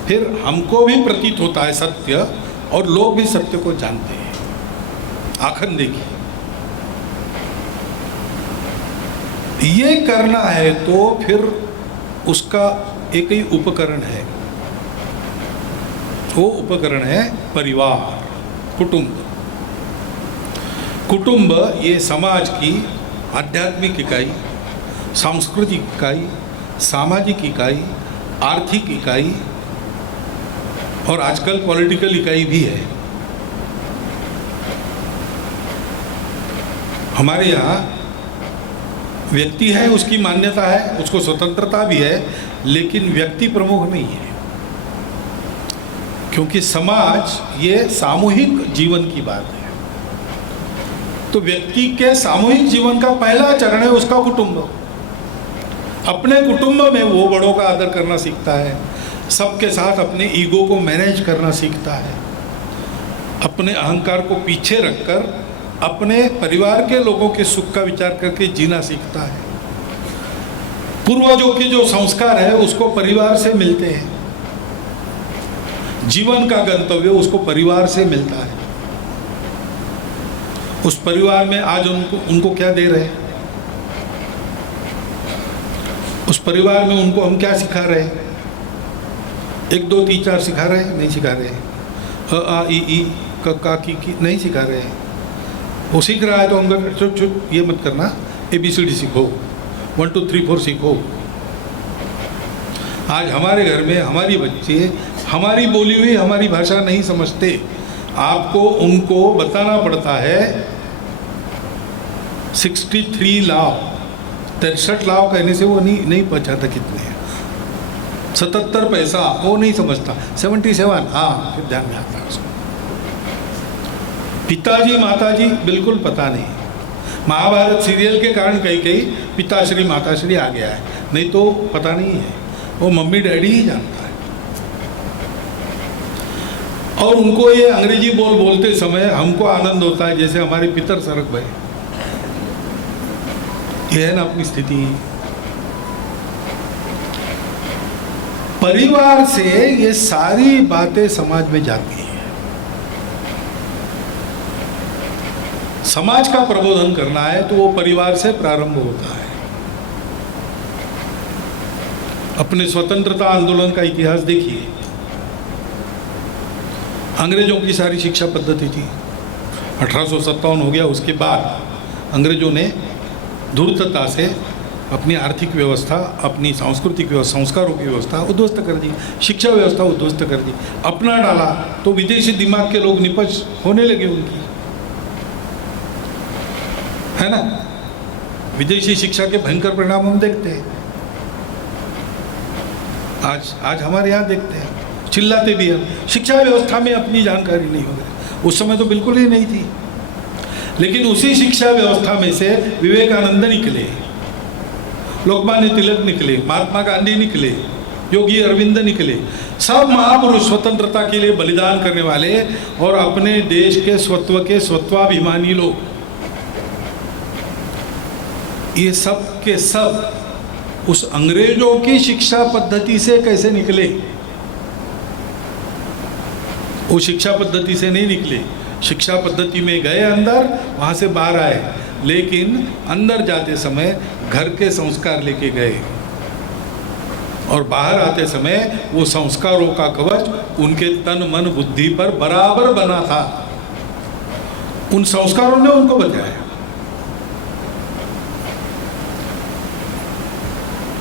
फिर हमको भी प्रतीत होता है सत्य, और लोग भी सत्य को जानते हैं। आखन देखिए, ये करना है तो फिर उसका एक ही उपकरण है, वो उपकरण है परिवार, कुटुंब। कुटुंब ये समाज की आध्यात्मिक इकाई, सांस्कृतिक इकाई, सामाजिक इकाई, आर्थिक इकाई और आजकल पॉलिटिकल इकाई भी है। हमारे यहाँ व्यक्ति है, उसकी मान्यता है, उसको स्वतंत्रता भी है, लेकिन व्यक्ति प्रमुख नहीं है, क्योंकि समाज ये सामूहिक जीवन की बात है। तो व्यक्ति के सामूहिक जीवन का पहला चरण है उसका कुटुंब। अपने कुटुंब में वो बड़ों का आदर करना सीखता है, सबके साथ अपने ईगो को मैनेज करना सीखता है, अपने अहंकार को पीछे रखकर अपने परिवार के लोगों के सुख का विचार करके जीना सीखता है। पूर्वजों के जो संस्कार है उसको परिवार से मिलते हैं, जीवन का गंतव्य उसको परिवार से मिलता है। उस परिवार में आज उनको क्या दे रहे हैं, उस परिवार में उनको हम क्या सिखा रहे हैं? 1 2 3 4 सिखा रहे हैं? नहीं सिखा रहे हैं। अ आ इ ई क का की नहीं सिखा रहे हैं। वो सीख रहा है तो हम चुप चुप ये मत करना, ABCD सीखो, 1 2 3 4 सीखो। आज हमारे घर में हमारी बच्चे हमारी बोली हुई हमारी भाषा नहीं समझते, आपको उनको बताना पड़ता है 63 लाख 63 लाख कहने से वो नहीं पहुँचाता कितने हैं, 77 पैसा वो नहीं समझता, 77 हाँ फिर ध्यान में आता है उसको। पिताजी माताजी बिल्कुल पता नहीं। महाभारत सीरियल के कारण कहीं पिताश्री माताश्री आ गया है, नहीं तो पता नहीं है, वो मम्मी डैडी ही जानता है। और उनको ये अंग्रेजी बोलते समय हमको आनंद होता है जैसे हमारे पितर सरक भय। ये है ना अपनी स्थिति। परिवार से ये सारी बातें समाज में जाती हैं। समाज का प्रबोधन करना है तो वो परिवार से प्रारंभ होता है। अपने स्वतंत्रता आंदोलन का इतिहास देखिए। अंग्रेजों की सारी शिक्षा पद्धति थी। 1857 हो गया, उसके बाद अंग्रेजों ने धूर्तता से अपनी आर्थिक व्यवस्था, अपनी सांस्कृतिक व्यवस्था, संस्कारों की व्यवस्था उद्ध्वस्त कर दी, शिक्षा व्यवस्था उद्ध्वस्त कर दी, अपना डाला। तो विदेशी दिमाग के लोग निपज होने लगे उनकी, है ना। विदेशी शिक्षा के भयंकर परिणाम हम देखते हैं। आज हमारे यहाँ देखते हैं, चिल्लाते भी हैं। शिक्षा व्यवस्था में अपनी जानकारी नहीं हो गई, उस समय तो बिल्कुल ही नहीं थी। लेकिन उसी शिक्षा व्यवस्था में से विवेकानंद निकले, लोकमान्य तिलक निकले, महात्मा गांधी निकले, योगी अरविंद निकले। सब महापुरुष स्वतंत्रता के लिए बलिदान करने वाले और अपने देश के स्वत्व के स्वत्वाभिमानी लोग। ये सब के सब उस अंग्रेजों की शिक्षा पद्धति से कैसे निकले? वो शिक्षा पद्धति से नहीं निकले। शिक्षा पद्धति में गए अंदर, वहाँ से बाहर आए, लेकिन अंदर जाते समय घर के संस्कार लेके गए और बाहर आते समय वो संस्कारों का कवच उनके तन मन बुद्धि पर बराबर बना था। उन संस्कारों ने उनको बचाया।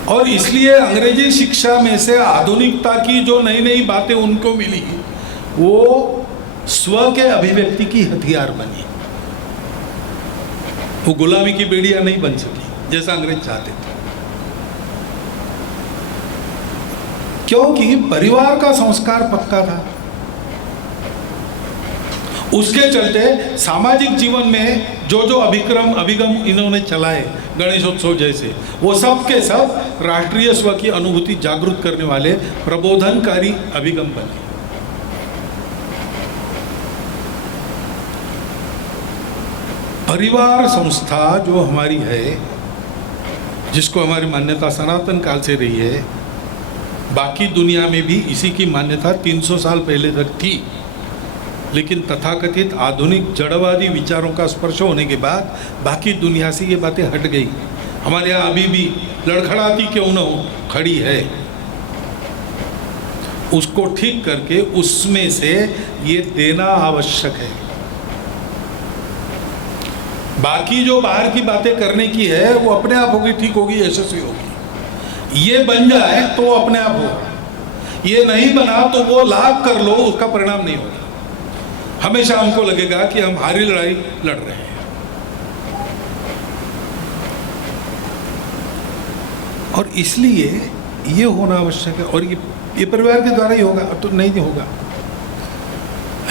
और इसलिए अंग्रेजी शिक्षा में से आधुनिकता की जो नई नई बातें उनको मिली, वो स्व के अभिव्यक्ति की हथियार बनी। वो गुलामी की बेड़ियां नहीं बन सकी जैसा अंग्रेज चाहते थे, क्योंकि परिवार का संस्कार पक्का था। उसके चलते सामाजिक जीवन में जो जो अभिगम इन्होंने चलाए, गणेशोत्सव जैसे, वो सब के सब राष्ट्रीय स्व की अनुभूति जागृत करने वाले प्रबोधनकारी अभिगम बने। परिवार संस्था जो हमारी है, जिसको हमारी मान्यता सनातन काल से रही है, बाकी दुनिया में भी इसी की मान्यता 300 साल पहले तक थी। लेकिन तथाकथित आधुनिक जड़वादी विचारों का स्पर्श होने के बाद बाकी दुनिया से ये बातें हट गई। हमारे यहाँ अभी भी लड़खड़ाती क्यों न हो, खड़ी है। उसको ठीक करके उसमें से ये देना आवश्यक है। बाकी जो बाहर की बातें करने की है वो अपने आप होगी, ठीक होगी, यशस्वी होगी। ये बन जाए तो वो अपने आप होगा। ये नहीं बना तो वो लाभ कर लो, उसका परिणाम नहीं होगा। हमेशा हमको लगेगा कि हम हारी लड़ाई लड़ रहे हैं। और इसलिए ये होना आवश्यक है। और ये परिवार के द्वारा ही होगा, तो नहीं होगा।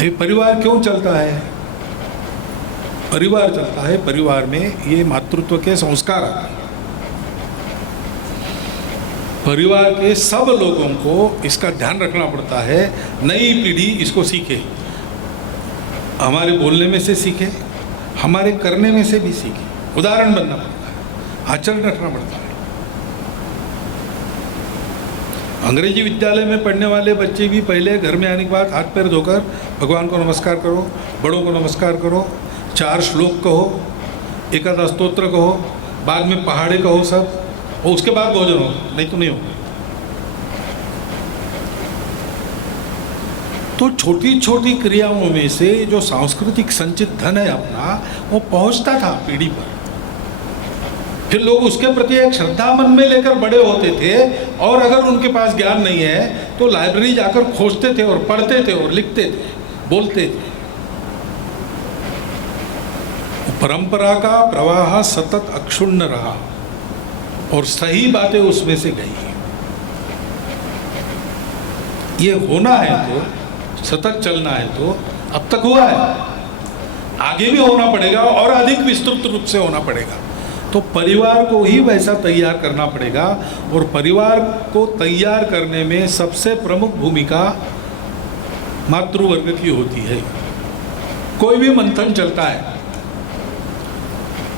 ये परिवार क्यों चलता है? परिवार चलता है, परिवार में ये मातृत्व के संस्कार आते हैं। परिवार के सब लोगों को इसका ध्यान रखना पड़ता है। नई पीढ़ी इसको सीखे, हमारे बोलने में से सीखे, हमारे करने में से भी सीखे। उदाहरण बनना पड़ता है, आचरण रखना पड़ता है। अंग्रेजी विद्यालय में पढ़ने वाले बच्चे भी पहले घर में आने के बाद हाथ पैर धोकर भगवान को नमस्कार करो, बड़ों को नमस्कार करो, 4 श्लोक कहो, एकादा स्तोत्र कहो, बाद में पहाड़े कहो सब, और उसके बाद भोजन हो, नहीं तो नहीं होगा। तो छोटी छोटी क्रियाओं में से जो सांस्कृतिक संचित धन है अपना, वो पहुंचता था पीढ़ी पर। फिर लोग उसके प्रति एक श्रद्धा मन में लेकर बड़े होते थे। और अगर उनके पास ज्ञान नहीं है तो लाइब्रेरी जाकर खोजते थे और पढ़ते थे और लिखते थे, बोलते थे। परंपरा का प्रवाह सतत अक्षुण्ण रहा और सही बातें उसमें से गई। ये होना है तो, सतत चलना है तो, अब तक हुआ है, आगे भी होना पड़ेगा और अधिक विस्तृत रूप से होना पड़ेगा। तो परिवार को ही वैसा तैयार करना पड़ेगा। और परिवार को तैयार करने में सबसे प्रमुख भूमिका मातृवर्ग की होती है। कोई भी मंथन चलता है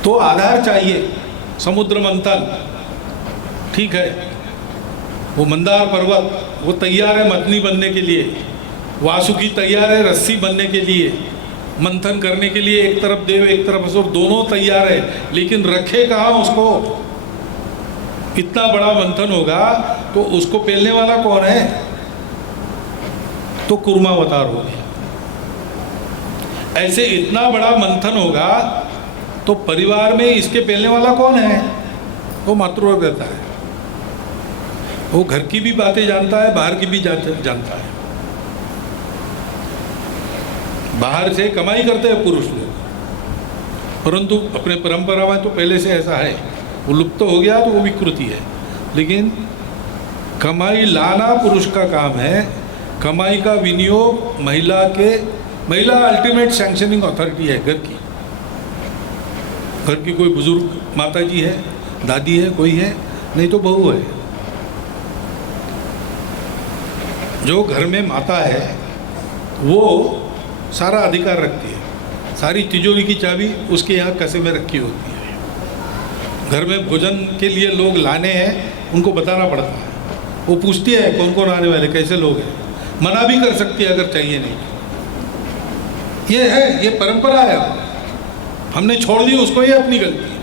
तो आधार चाहिए, समुद्र मंथन, ठीक है, वो मंदार पर्वत वो तैयार है मथनी बनने के लिए, वासुकी तैयार है रस्सी बनने के लिए, मंथन करने के लिए, एक तरफ देव एक तरफ असुर, दोनों तैयार है, लेकिन रखे कहाँ उसको? इतना बड़ा मंथन होगा तो उसको पेलने वाला कौन है? तो कूर्मावतार हो गया। ऐसे इतना बड़ा मंथन होगा तो परिवार में इसके पेलने वाला कौन है? वो मातृवर्ग रहता है। वो घर की भी बातें जानता है, बाहर की भी जानता है। बाहर से कमाई करते हैं पुरुष लोग, परंतु अपने परंपरा में तो पहले से ऐसा है, वो लुप्त हो गया तो वो विकृति है। लेकिन कमाई लाना पुरुष का काम है, कमाई का विनियोग महिला अल्टीमेट सैंक्शनिंग अथॉरिटी है घर की। घर की कोई बुजुर्ग माता जी है, दादी है, कोई है, नहीं तो बहू है। जो घर में माता है वो सारा अधिकार रखती है, सारी तिजोरी की चाबी उसके यहाँ कसे में रखी होती है। घर में भोजन के लिए लोग लाने हैं, उनको बताना पड़ता है, वो पूछती है कौन कौन आने वाले, कैसे लोग हैं, मना भी कर सकती है अगर चाहिए नहीं। ये है, ये परंपरा है, हमने छोड़ दी उसको, ये अपनी गलती है।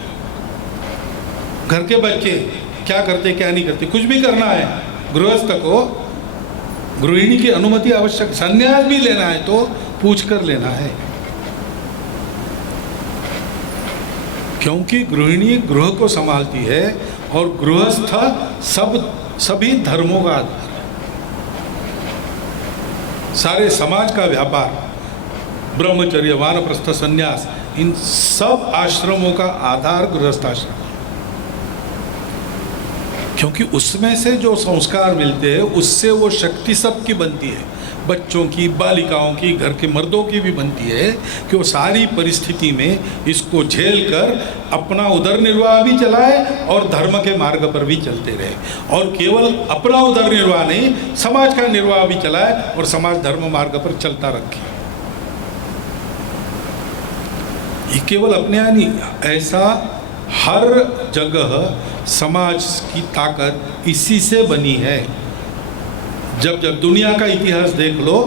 घर के बच्चे क्या करते क्या नहीं करते, कुछ भी करना है गृहस्थ को गृहिणी की अनुमति आवश्यक, संन्यास भी लेना है तो पूछ कर लेना है, क्योंकि गृहिणी गृह को संभालती है और गृहस्थ सभी धर्मों का आधार है, सारे समाज का व्यापार, ब्रह्मचर्य, वानप्रस्थ, संन्यास, इन सब आश्रमों का आधार गृहस्थाश्रम है। क्योंकि उसमें से जो संस्कार मिलते हैं उससे वो शक्ति सबकी बनती है, बच्चों की, बालिकाओं की, घर के मर्दों की भी बनती है कि वो सारी परिस्थिति में इसको झेल कर अपना उदर निर्वाह भी चलाए और धर्म के मार्ग पर भी चलते रहे, और केवल अपना उदर निर्वाह नहीं, समाज का निर्वाह भी चलाए और समाज धर्म मार्ग पर चलता रखे। ये केवल अपने यहाँ नहीं, ऐसा हर जगह समाज की ताकत इसी से बनी है। जब जब दुनिया का इतिहास देख लो,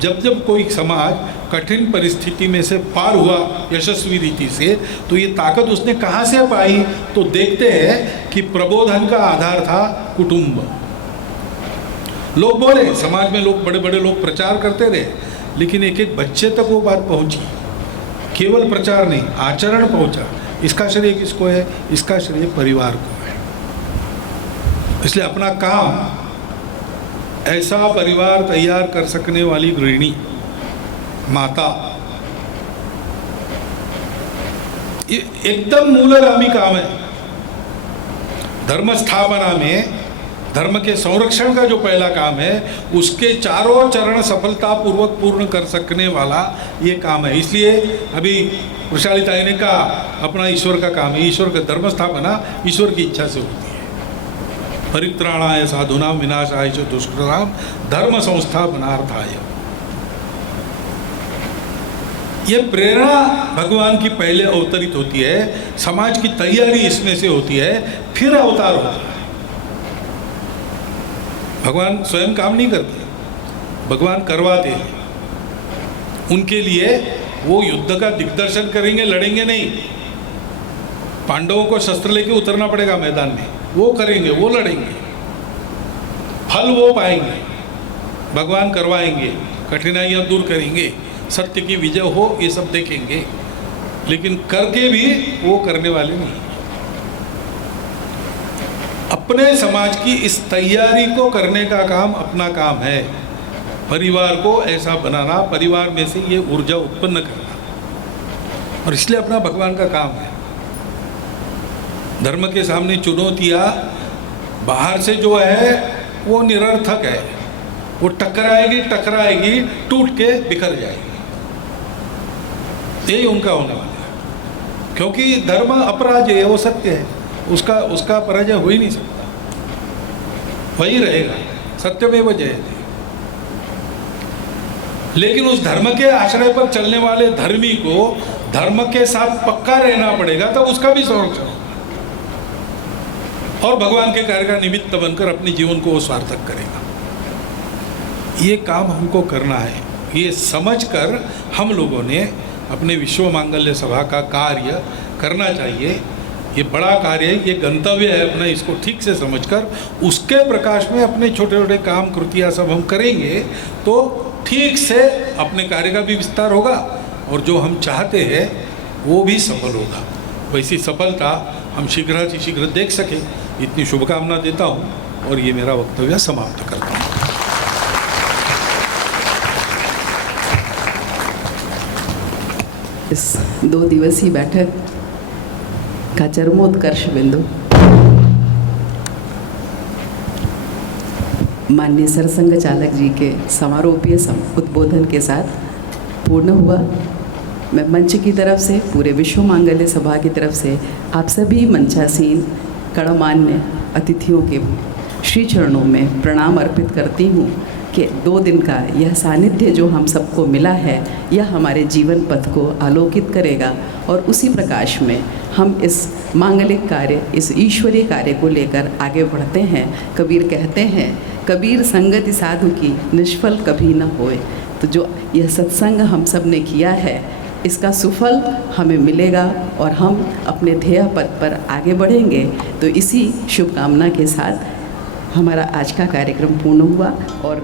जब जब कोई समाज कठिन परिस्थिति में से पार हुआ यशस्वी रीति से, तो ये ताकत उसने कहाँ से पाई? तो देखते हैं कि प्रबोधन का आधार था कुटुंब। लोग बोले, समाज में लोग बड़े बड़े लोग प्रचार करते रहे, लेकिन एक एक बच्चे तक वो बात पहुँची। केवल प्रचार नहीं, आचरण पहुँचा। इसका श्रेय किसको है? इसका श्रेय परिवार को है। इसलिए अपना काम ऐसा परिवार तैयार कर सकने वाली गृहिणी माता, ये एकदम मूलगामी काम है। धर्म स्थापना में धर्म के संरक्षण का जो पहला काम है, उसके चारों चरण सफलतापूर्वक पूर्ण कर सकने वाला ये काम है। इसलिए अभी वृषालिताई ने कहा अपना ईश्वर का काम है। ईश्वर का धर्म स्थापना ईश्वर की इच्छा से होती है। परित्राणाय साधूनां विनाशाय च दुष्कृतां धर्म संस्थापनार्थाय। ये प्रेरणा भगवान की पहले अवतरित होती है, समाज की तैयारी इसमें से होती है, फिर अवतार होता है। भगवान स्वयं काम नहीं करते, भगवान करवाते हैं। उनके लिए वो युद्ध का दिग्दर्शन करेंगे, लड़ेंगे नहीं। पांडवों को शस्त्र लेके उतरना पड़ेगा मैदान में, वो करेंगे, वो लड़ेंगे, फल वो पाएंगे, भगवान करवाएंगे, कठिनाइयाँ दूर करेंगे, सत्य की विजय हो, ये सब देखेंगे। लेकिन करके भी वो करने वाले नहीं। अपने समाज की इस तैयारी को करने का काम अपना काम है। परिवार को ऐसा बनाना, परिवार में से ये ऊर्जा उत्पन्न करना, और इसलिए अपना भगवान का काम है। धर्म के सामने चुनौतियाँ बाहर से जो है वो निरर्थक है, वो टकराएगी, टूट के बिखर जाएगी। यही उनका होने वाला है, क्योंकि धर्म अपराजय है, वो सत्य है, उसका पराजय हो ही नहीं सकता, वही रहेगा, सत्यमेव जयते। लेकिन उस धर्म के आश्रय पर चलने वाले धर्मी को धर्म के साथ पक्का रहना पड़ेगा, तब उसका भी संरक्षण होगा और भगवान के कार्य का निमित्त बनकर अपने जीवन को वो सार्थक करेगा। ये काम हमको करना है। ये समझकर हम लोगों ने अपने विश्व मांगल्य सभा का कार्य करना चाहिए। ये बड़ा कार्य है, ये गंतव्य है अपना, इसको ठीक से समझकर उसके प्रकाश में अपने छोटे छोटे काम कृतियाँ सब हम करेंगे तो ठीक से अपने कार्य का भी विस्तार होगा और जो हम चाहते हैं वो भी सफल होगा। वैसी सफलता हम शीघ्र से शीघ्र देख सकें, इतनी शुभकामना देता हूँ और ये मेरा वक्तव्य समाप्त करता हूँ। इस 2 दिवसीय बैठक का चरमोत्कर्ष बिंदु माननीय सरसंघ चालक जी के समारोपीय उद्बोधन के साथ पूर्ण हुआ। मैं मंच की तरफ से, पूरे विश्व मांगल्य सभा की तरफ से आप सभी मंचासीन गणमान्य अतिथियों के श्री चरणों में प्रणाम अर्पित करती हूँ कि 2 दिन का यह सानिध्य जो हम सबको मिला है, यह हमारे जीवन पथ को आलोकित करेगा और उसी प्रकाश में हम इस मांगलिक कार्य, इस ईश्वरीय कार्य को लेकर आगे बढ़ते हैं। कबीर कहते हैं, कबीर संगति साधु की निष्फल कभी न होए। तो जो यह सत्संग हम सब ने किया है, इसका सुफल हमें मिलेगा और हम अपने ध्येय पथ पर आगे बढ़ेंगे। तो इसी शुभकामना के साथ हमारा आज का कार्यक्रम पूर्ण हुआ और